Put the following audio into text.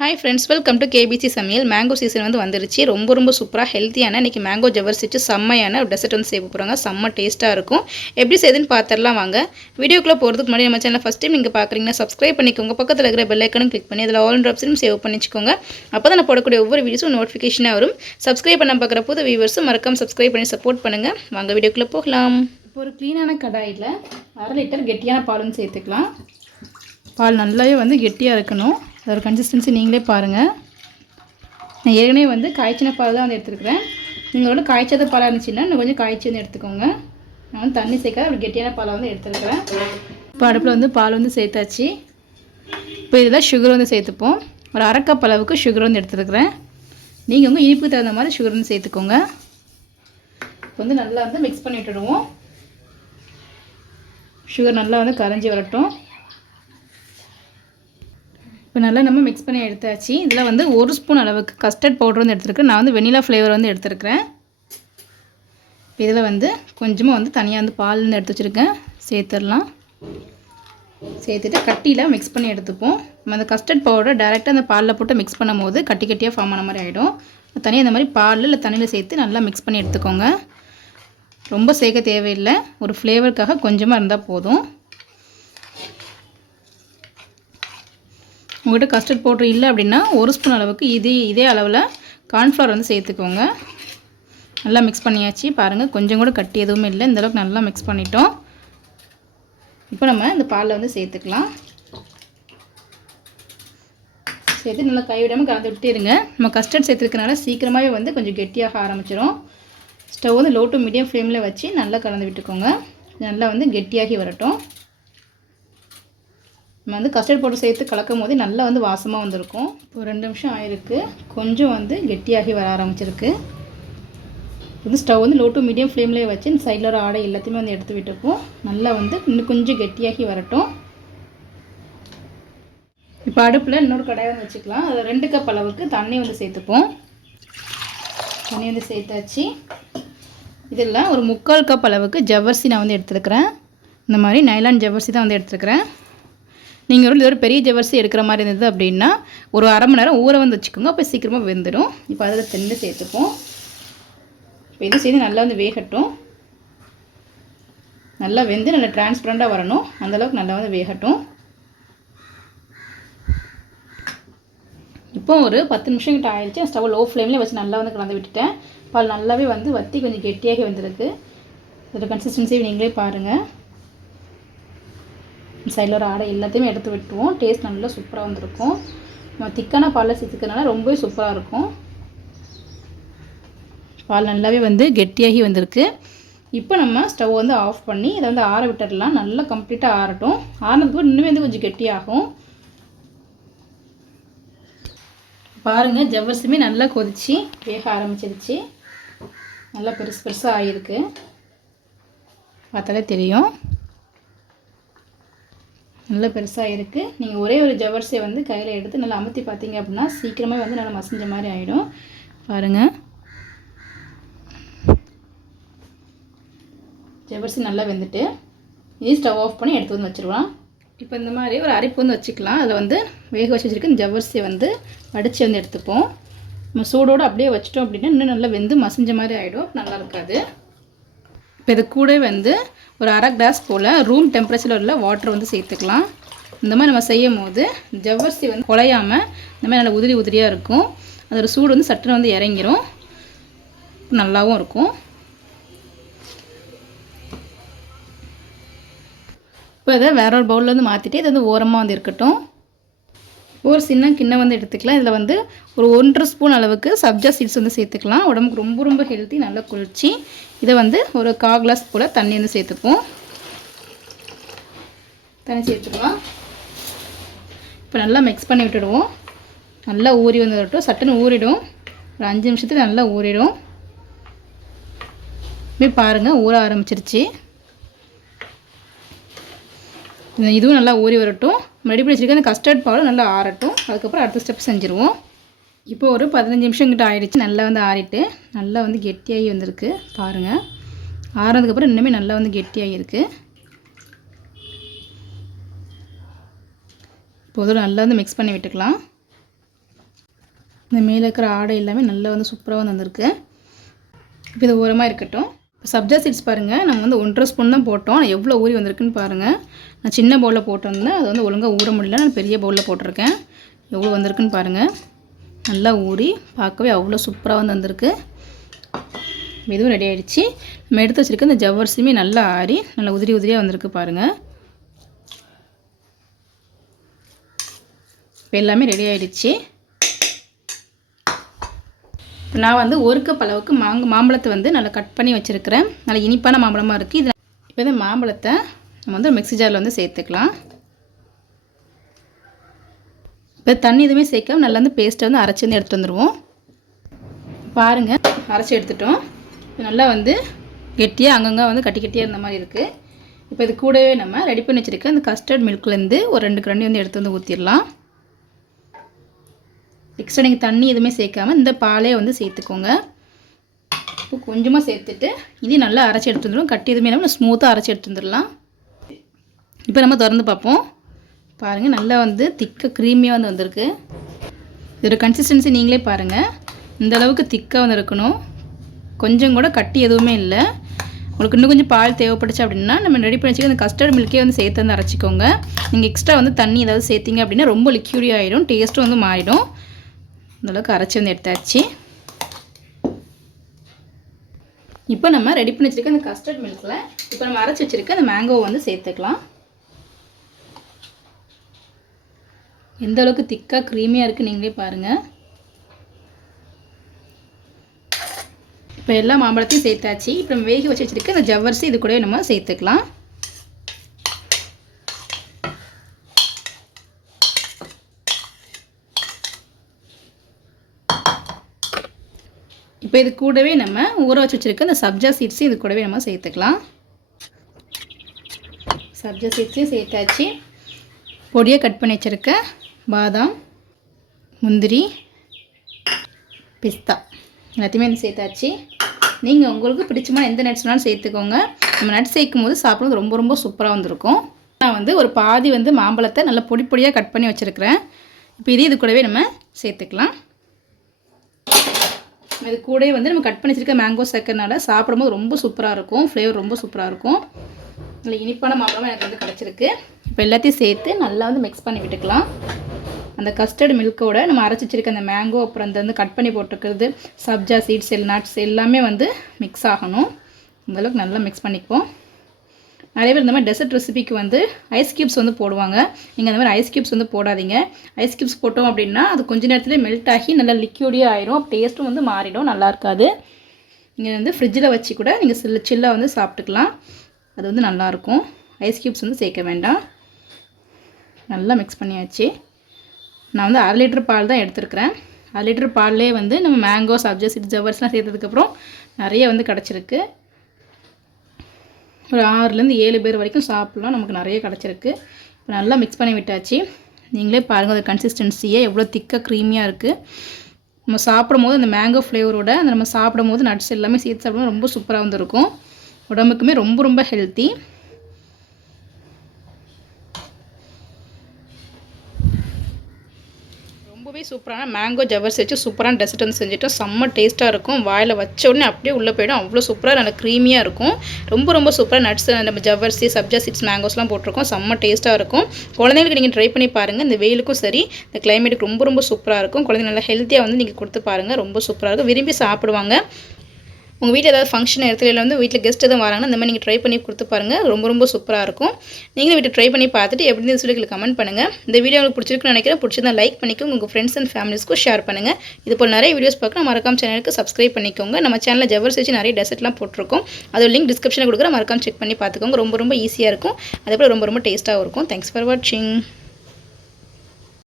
Hi friends, welcome to KBC சமையல். Mango season வந்து வந்துருச்சு. ரொம்ப சூப்பராக ஹெல்த்தியான இன்றைக்கி மேங்கோ ஜவ்வரிசி வச்சு செம்மையான ஒரு டெசர்ட் வந்து செய்ய போகிறாங்க. செம்ம டேஸ்ட்டாக இருக்கும். எப்படி செய்யுதுன்னு பார்த்துடலாம் வாங்க. வீடியோக்குள்ளே போகிறதுக்கு முன்னாடி நம்ம சேனல் ஃபஸ்ட் டைம் நீங்கள் பார்க்குறீங்கன்னா சப்ஸ்கிரைப் பண்ணிக்கோங்க. பக்கத்தில் இருக்கிற பெல் ஐக்கனும் கிளிக் பண்ணி அதில் ஆல் ஆப்ஷனும் சேவ் பண்ணிச்சுக்கோங்க. அப்போ தான் நான் போடக்கூடிய ஒவ்வொரு வீடியோஸும் நோட்டிஃபிகேஷனாக வரும். சப்ஸ்கிரைப் பண்ண பார்க்குற புது வியூவர்ஸும் மறக்காம சப்ஸ்கிரைப் பண்ணி சப்போர்ட் பண்ணுங்கள். வாங்க வீடியோக்குள்ளே போகலாம். இப்போ ஒரு க்ளீனான கடாயில் 1/2 லிட்டர் கெட்டியான பால் வந்து சேர்த்துக்கலாம். பால் நல்லாவே வந்து கெட்டியாக இருக்கணும். அதோட கன்சிஸ்டன்சி நீங்களே பாருங்கள். நான் ஏற்கனவே வந்து காய்ச்சின பால் தான் வந்து எடுத்துருக்கிறேன். நீங்களோட காய்ச்சத பாலாக இருந்துச்சுன்னா இன்னும் கொஞ்சம் காய்ச்சி வந்து எடுத்துக்கோங்க. நான் வந்து தண்ணி சேர்க்காத அப்படி கெட்டியான பாலை வந்து எடுத்துருக்கிறேன். இப்போ அடுப்பில் வந்து பால் வந்து சேர்த்தாச்சு. இப்போ இதில் சுகர் வந்து சேர்த்துப்போம். ஒரு 1/2 கப் அளவுக்கு சுகர் வந்து எடுத்துருக்கிறேன். நீங்கள் உங்கள் இனிப்புக்கு தகுந்த மாதிரி சுகர் வந்து சேர்த்துக்கோங்க. இப்போ வந்து நல்லா வந்து மிக்ஸ் பண்ணி விட்டுடுவோம். சுகர் நல்லா வந்து கரைஞ்சி வரட்டும். இப்போ நல்லா நம்ம மிக்ஸ் பண்ணி எடுத்தாச்சு. இதில் வந்து 1 ஸ்பூன் அளவுக்கு கஸ்டர்ட் பவுடர் வந்து எடுத்துருக்கேன். நான் வந்து வெனிலா ஃப்ளேவர் வந்து எடுத்துருக்கிறேன். இதில் வந்து கொஞ்சமாக வந்து தனியாக வந்து பால் வந்து எடுத்து வச்சுருக்கேன். சேர்த்துடலாம். சேர்த்துட்டு கட்டியில் மிக்ஸ் பண்ணி எடுத்துப்போம். நம்ம அந்த கஸ்டர்ட் பவுடர் டேரெக்டாக அந்த பாலில் போட்டு மிக்ஸ் பண்ணும் போது கட்டியாக ஃபார்ம் ஆன மாதிரி ஆகிடும். தனியாக இந்த மாதிரி பாலில் இல்லை தண்ணியில் சேர்த்து நல்லா மிக்ஸ் பண்ணி எடுத்துக்கோங்க. ரொம்ப சேர்க்க தேவையில்லை. ஒரு ஃப்ளேவருக்காக கொஞ்சமாக இருந்தால் போதும். உங்கள்கிட்ட கஸ்டர்ட் பவுட்ரு இல்லை அப்படின்னா 1 ஸ்பூன் அளவுக்கு இதே அளவில் கார்ன்ஃப்ளவர் வந்து சேர்த்துக்கோங்க. நல்லா மிக்ஸ் பண்ணியாச்சு. பாருங்கள், கொஞ்சம் கூட கட்டி எதுவுமே இல்லை. இந்தளவுக்கு நல்லா மிக்ஸ் பண்ணிட்டோம். இப்போ நம்ம இந்த பாலில் வந்து சேர்த்துக்கலாம். சேர்த்து நல்லா கைவிடாமல் கலந்து விட்டு இருங்க. நம்ம கஸ்டர்ட் சேர்த்துருக்கனால சீக்கிரமாகவே வந்து கொஞ்சம் கெட்டியாக ஆரம்பிச்சிடும். ஸ்டவ் வந்து லோ டு மீடியம் ஃப்ளேமில் வச்சு நல்லா கலந்து விட்டுக்கோங்க. நல்லா வந்து கெட்டியாகி வரட்டும். நம்ம வந்து கஸ்டர்ட் பவுடர் சேர்த்து கலக்கும் போது நல்லா வந்து வாசமாக வந்திருக்கும். இப்போ 2 நிமிஷம் ஆயிருக்கு. கொஞ்சம் வந்து கெட்டியாகி வர ஆரம்பிச்சிருக்கு. வந்து ஸ்டவ் வந்து லோ டு மீடியம் ஃப்ளேம்லேயே வச்சு இந்த சைடில் ஒரு ஆடை எல்லாத்தையுமே வந்து எடுத்து விட்டுப்போம். நல்லா வந்து இன்னும் கொஞ்சம் கெட்டியாகி வரட்டும். இப்போ அடுப்பில் இன்னொரு கடாயை வந்து வச்சுக்கலாம். அதில் 2 கப் அளவுக்கு தண்ணி வந்து சேர்த்துப்போம். தண்ணி வந்து சேர்த்தாச்சு. இதில் ஒரு 3/4 கப் அளவுக்கு ஜவ்வரிசி நான் வந்து எடுத்துருக்கிறேன். இந்த மாதிரி நைலான் ஜவ்வரிசி தான் வந்து எடுத்துருக்கிறேன். நீங்கள் ஒரு பெரிய ஜவ்வரிசி எடுக்கிற மாதிரி இருந்தது அப்படின்னா ஒரு 1/2 மணி நேரம் ஊற வந்து வச்சுக்கோங்க. அப்போ சீக்கிரமாக வெந்துடும். இப்போ அதில் தண்ணி சேர்த்துப்போம். இப்போ இது சேர்த்து நல்லா வந்து வேகட்டும். நல்லா வெந்து நல்லா டிரான்ஸ்பரண்ட்டாக வரணும். அந்தளவுக்கு நல்லா வந்து வேகட்டும். இப்போ ஒரு 10 நிமிஷம் கிட்ட ஆயிடுச்சு. ஸ்டவ் லோ ஃப்ளேம்லேயே வச்சு நல்லா வந்து கலந்து விட்டுட்டேன். பால் நல்லாவே வந்து வற்றி கொஞ்சம் கெட்டியாகி வந்திருக்கு. இதோட கன்சிஸ்டன்சி நீங்களே பாருங்கள். சைடில் ஒரு ஆடை எல்லாத்தையுமே எடுத்து விட்டுருவோம். டேஸ்ட் நல்லா சூப்பராக வந்திருக்கும். நம்ம திக்கான பாலில் சேர்த்துக்கிறதுனால ரொம்பவே சூப்பராக இருக்கும். பால் நல்லாவே வந்து கெட்டியாகி வந்திருக்கு. இப்போ நம்ம ஸ்டவ் வந்து ஆஃப் பண்ணி இதை வந்து ஆற விட்டுடலாம். நல்லா கம்ப்ளீட்டாக ஆறட்டும். ஆறினதுக்கு இன்னுமே வந்து கொஞ்சம் கெட்டியாகும். பாருங்கள், ஜவ்வரிசியுமே நல்லா கொதிச்சு வேக ஆரம்பிச்சிருச்சு. நல்லா பெருசாக ஆகிருக்கு. பார்த்தாலே தெரியும், நல்லா பெருசாக இருக்குது. நீங்கள் ஒரே ஒரு ஜவ்வரிசியை வந்து கையில் எடுத்து நல்லா அமுத்தி பார்த்தீங்க அப்படின்னா சீக்கிரமாக வந்து நல்லா மசிஞ்ச மாதிரி ஆகிடும். பாருங்கள், ஜவ்வரிசி நல்லா வெந்துட்டு இது ஸ்டவ் ஆஃப் பண்ணி எடுத்து வந்து வச்சுருவோம். இப்போ இந்த மாதிரி ஒரு அரைப்பு வந்து வச்சுக்கலாம். அதில் வந்து வேக வச்சு வச்சுருக்க இந்த ஜவ்வரிசியை வந்து வடித்து வந்து எடுத்துப்போம். நம்ம சூடோடு அப்படியே வச்சிட்டோம் அப்படின்னா இன்னும் நல்லா வெந்து மசிஞ்ச மாதிரி ஆகிடும். நல்லா இருக்காது. இப்போ இது கூட வந்து ஒரு 1/2 கிளாஸ் போல் ரூம் டெம்பரேச்சரில் உள்ள வாட்டர் வந்து சேர்த்துக்கலாம். இந்த மாதிரி நம்ம செய்யும் போது ஜவ்வரிசி வந்து குழையாமல் இந்த மாதிரி நல்லா உதிரியாக இருக்கும். அதோட சூடு வந்து சட்டுன்னு வந்து இறங்கிரும். நல்லாவும் இருக்கும். இப்போ இதை வேற ஒரு பவுலில் வந்து மாற்றிட்டு இது வந்து ஓரமாக வந்து இருக்கட்டும். ஒரு சின்ன கிண்ணம் வந்து எடுத்துக்கலாம். இதில் வந்து ஒரு 1/2 ஸ்பூன் அளவுக்கு சப்ஜா சீட்ஸ் வந்து சேர்த்துக்கலாம். உடம்புக்கு ரொம்ப ஹெல்த்தி, நல்லா குளிர்ச்சி. இதை வந்து ஒரு 1/4 கிளாஸ் போல் தண்ணி வந்து சேர்த்துப்போம். தண்ணி சேர்த்துக்கலாம். இப்போ நல்லா மிக்ஸ் பண்ணி விட்டுடுவோம். நல்லா ஊறி வந்து வரட்டும். சட்டுன்னு ஊறிடும். ஒரு 5 நிமிஷத்துக்கு நல்லா ஊறிடும். இப்போ பாருங்கள், ஊற ஆரம்பிச்சிருச்சு. இதுவும் நல்லா ஊறி வரட்டும். ரெடி பண்ணி வச்சுருக்க அந்த கஸ்டர்ட் பவுடர் நல்லா ஆறட்டும். அதுக்கப்புறம் அடுத்த ஸ்டெப் செஞ்சுருவோம். இப்போ ஒரு 15 நிமிஷம் கிட்ட ஆகிடுச்சு. நல்லா வந்து ஆறிட்டு நல்லா வந்து கெட்டியாகி வந்திருக்கு. பாருங்கள், ஆறினதுக்கப்புறம் இன்னுமே நல்லா வந்து கெட்டியாகி இருக்குது. இப்போது நல்லா வந்து மிக்ஸ் பண்ணி விட்டுக்கலாம். இந்த மேலே இருக்கிற ஆடை எல்லாமே நல்லா வந்து சூப்பராக வந்திருக்கு. இப்போ இது ஓரமாக இருக்கட்டும். சப்ஜா சீட்ஸ் பாருங்கள், நம்ம வந்து 1.5 ஸ்பூன் தான் போட்டோம். எவ்வளோ ஊறி வந்திருக்குன்னு பாருங்கள். நான் சின்ன பவுலில் போட்டிருந்தேன், அது வந்து ஒழுங்காக ஊற முடியல. நான் பெரிய பவுலில் போட்டிருக்கேன். எவ்வளோ வந்திருக்குன்னு பாருங்கள். நல்லா ஊறி பார்க்கவே அவ்வளோ சூப்பராக வந்து வந்திருக்கு. இதுவும் ரெடி ஆகிடுச்சு. நம்ம எடுத்து வச்சுருக்க இந்த ஜவ்வரிசியுமே நல்லா ஆறி நல்லா உதிரி உதிரியாக வந்திருக்கு பாருங்கள். இப்போ எல்லாமே ரெடி ஆகிடுச்சு. இப்போ நான் வந்து 1 கப் அளவுக்கு மாம்பழத்தை வந்து நல்லா கட் பண்ணி வச்சுருக்கிறேன். நல்லா இனிப்பான மாம்பழமாக இருக்குது. இதில் இப்போ இந்த மாம்பழத்தை நம்ம வந்து மிக்ஸி ஜாரில் வந்து சேர்த்துக்கலாம். இப்போ தண்ணி எதுவுமே சேர்க்காம நல்லா வந்து பேஸ்ட்டை வந்து அரைச்சி வந்து எடுத்துகிட்டு வந்துடுவோம். பாருங்கள், அரைச்சி எடுத்துட்டோம். இப்போ நல்லா வந்து கெட்டியாக அங்கங்கே வந்து கட்டி கட்டியாக இருந்த மாதிரி இருக்குது. இப்போ இது கூடவே நம்ம ரெடி பண்ணி வச்சுருக்க அந்த கஸ்டர்ட் மில்க்லேருந்து ஒரு 2 கரண்டி வந்து எடுத்து வந்து ஊற்றிடலாம். எக்ஸ்ட்ரா நீங்கள் தண்ணி எதுவுமே சேர்க்காமல் இந்த பாலே வந்து சேர்த்துக்கோங்க. இப்போ கொஞ்சமாக சேர்த்துட்டு இதையும் நல்லா அரைச்சி எடுத்து வந்துடும். கட்டி எதுவுமே இல்லாமல் ஸ்மூத்தாக அரைச்சி எடுத்து வந்துடலாம். இப்போ நம்ம திறந்து பார்ப்போம். பாருங்கள், நல்லா வந்து திக்காக க்ரீமியாக வந்து வந்திருக்கு. இதோட கன்சிஸ்டன்சி நீங்களே பாருங்கள். இந்த அளவுக்கு திக்காக வந்து இருக்கணும். கொஞ்சம் கூட கட்டி எதுவுமே இல்லை. உங்களுக்கு இன்னும் கொஞ்சம் பால் தேவைப்பட்டுச்சு அப்படின்னா நம்ம ரெடி பண்ணி வச்சுக்க அந்த கஸ்டர்ட் மில்கே வந்து சேர்த்து வந்து அரைச்சிக்கோங்க. நீங்கள் எக்ஸ்ட்ரா வந்து தண்ணி ஏதாவது சேர்த்திங்க அப்படின்னா ரொம்ப லிக்யூடி ஆகிடும், டேஸ்ட்டும் வந்து மாறிடும். இந்தளவுக்கு அரைச்சி வந்து எடுத்தாச்சு. இப்போ நம்ம ரெடி பண்ணி வச்சுருக்க அந்த கஸ்டர்ட் மில்கில் இப்போ நம்ம அரைச்சி வச்சுருக்க அந்த மேங்கோவை வந்து சேர்த்துக்கலாம். எந்த அளவுக்கு திக்காக க்ரீமியாக இருக்குது நீங்களே பாருங்கள். இப்போ எல்லா மாம்பழத்தையும் சேர்த்தாச்சு. இப்போ நம்ம வேக வச்சு வச்சுருக்க அந்த ஜவ்வரிசி இது கூட நம்ம சேர்த்துக்கலாம். இப்போ இது கூடவே நம்ம ஊற வச்சு வச்சுருக்க அந்த சப்ஜா சீட்ஸும் இது கூடவே நம்ம சேர்த்துக்கலாம். சப்ஜா சீட்ஸையும் சேர்த்தாச்சு. பொடியாக கட் பண்ணி வச்சுருக்க பாதாம், முந்திரி, பிஸ்தா எல்லாத்தையுமே வந்து சேர்த்தாச்சு. நீங்கள் உங்களுக்கு பிடிச்சமான எந்த நட்ஸ்னாலும் சேர்த்துக்கோங்க. நம்ம நட்ஸ் சேர்க்கும் போது சாப்பிட்றது ரொம்ப ரொம்ப சூப்பராக வந்திருக்கும். நான் வந்து ஒரு பாதி வந்து மாம்பழத்தை நல்லா பொடி பொடியாக கட் பண்ணி வச்சுருக்கிறேன். இப்போ இது கூடவே நம்ம சேர்த்துக்கலாம். இது கூடவே வந்து நம்ம கட் பண்ணி வச்சுருக்க மேங்கோ சேர்க்கறனால சாப்பிடும்போது ரொம்ப சூப்பராக இருக்கும். ஃப்ளேவர் ரொம்ப சூப்பராக இருக்கும். நல்ல இனிப்பான மாம்பழமாக எனக்கு வந்து கிடச்சிருக்கு. இப்போ எல்லாத்தையும் சேர்த்து நல்லா வந்து மிக்ஸ் பண்ணி விட்டுக்கலாம். அந்த கஸ்டர்ட் மில்கோட நம்ம அரைச்சி வச்சுருக்க அந்த மேங்கோ அப்புறம் அந்த வந்து கட் பண்ணி போட்டுருக்கிறது சப்ஜா சீட்ஸ் நட்ஸ் எல்லாமே வந்து மிக்ஸ் ஆகணும். அந்தளவுக்கு நல்லா மிக்ஸ் பண்ணிக்குவோம். நிறைய பேர் இந்த மாதிரி டெசர்ட் ரெசிபிக்கு வந்து ஐஸ் க்யூப்ஸ் வந்து போடுவாங்க. நீங்கள் அந்த மாதிரி ஐஸ் க்யூப்ஸ் வந்து போடாதீங்க. ஐஸ் க்யூப்ஸ் போட்டோம் அப்படின்னா அது கொஞ்சம் நேரத்துலேயே மெல்ட் ஆகி நல்லா லிக்யூடியாக ஆயிரும். டேஸ்ட்டும் வந்து மாறிடும், நல்லா இருக்காது. நீங்கள் வந்து ஃப்ரிட்ஜில் வச்சு கூட நீங்கள் சில்லாக வந்து சாப்பிட்டுக்கலாம். அது வந்து நல்லாயிருக்கும். ஐஸ் க்யூப்ஸ் வந்து சேர்க்க வேண்டாம். நல்லா மிக்ஸ் பண்ணியாச்சு. நான் வந்து 1/2 லிட்டர் பால் தான் எடுத்துருக்கிறேன். 1/2 லிட்டர் பால்லே வந்து நம்ம மேங்கோ சப்ஜா சீட்ஸ் ஜவ்வரிசிலாம் சேர்த்ததுக்கப்புறம் நிறைய வந்து கிடச்சிருக்கு. ஒரு 6லேருந்து 7 பேர் வரைக்கும் சாப்பிட்லாம். நமக்கு நிறைய கிடச்சிருக்கு. இப்போ நல்லா மிக்ஸ் பண்ணி விட்டாச்சு. நீங்களே பாருங்கள் அந்த கன்சிஸ்டன்சியே எவ்வளோ திக்காக க்ரீமியாக இருக்குது. நம்ம சாப்பிடும் போது அந்த மேங்கோ ஃப்ளேவரோட அந்த நம்ம சாப்பிடும் போது நட்ஸ் எல்லாமே சேர்த்து சாப்பிடும்போது ரொம்ப சூப்பராக வந்துருக்கும். உடம்புக்குமே ரொம்ப ரொம்ப ஹெல்த்தி. ரொம்பவே சூப்பரான மேங்கோ ஜவ்வரிசி வச்சு சூப்பரான டெசர்ட் வந்து செஞ்சுட்டோம். செம்ம டேஸ்ட்டாக இருக்கும். வாயில் வச்ச உடனே அப்படியே உள்ளே போய்டும். அவ்வளோ சூப்பராக நல்ல க்ரீமியாக இருக்கும். ரொம்ப ரொம்ப சூப்பராக நட்ஸ் நம்ம ஜவ்வரிசி சப்ஜா சீட்ஸ் மேங்கோஸ்லாம் போட்டிருக்கோம். செம்ம டேஸ்ட்டாக இருக்கும். குழந்தைங்களுக்கு நீங்கள் ட்ரை பண்ணி பாருங்கள். இந்த வெயிலுக்கும் சரி இந்த கிளைமேட்டுக்கு ரொம்ப ரொம்ப சூப்பராக இருக்கும். குழந்தைங்க நல்லா ஹெல்த்தியாக வந்து நீங்கள் கொடுத்து பாருங்கள். ரொம்ப சூப்பராக இருக்கும். விரும்பி சாப்பிடுவாங்க. உங்கள் வீட்டில் ஏதாவது ஃபங்க்ஷன் இடத்துல வந்து வீட்டில் கெஸ்ட் எதுவும் வராங்கன்னா இந்த மாதிரி நீங்கள் ட்ரை பண்ணி கொடுத்து பாருங்கள். ரொம்ப ரொம்ப சூப்பராக இருக்கும். நீங்களும் வீட்டில் ட்ரை பண்ணி பார்த்துட்டு எப்படி இந்த வீடியோக்கு கமெண்ட் பண்ணுங்கள். இந்த வீடியோ உங்களுக்கு பிடிச்சிருக்குன்னு நினைக்கிறேன். பிடிச்சிருந்தா லைக் பண்ணிக்கோங்க. உங்கள் ஃப்ரெண்ட்ஸ் அண்ட் ஃபேமிலிஸ்க்கும் ஷேர் பண்ணுங்கள். இது போல் நிறைய வீடியோஸ் பார்க்க மறக்காம சேனலுக்கு சப்ஸ்கிரைப் பண்ணிக்கோங்க. நம்ம சேனலில் ஜவ்வரிசி வச்சு நிறைய டெசர்ட்லாம் போட்டிருக்கோம். அதோட லிங்க் டிஸ்கிரிப்ஷனில் கொடுக்குற மறக்காம செக் பண்ணி பார்த்துக்கோங்க. ரொம்ப ரொம்ப ஈஸியாக இருக்கும். அதே போல் ரொம்ப ரொம்ப டேஸ்ட்டாகவும் இருக்கும். தேங்க்ஸ் ஃபார் வாட்சிங்.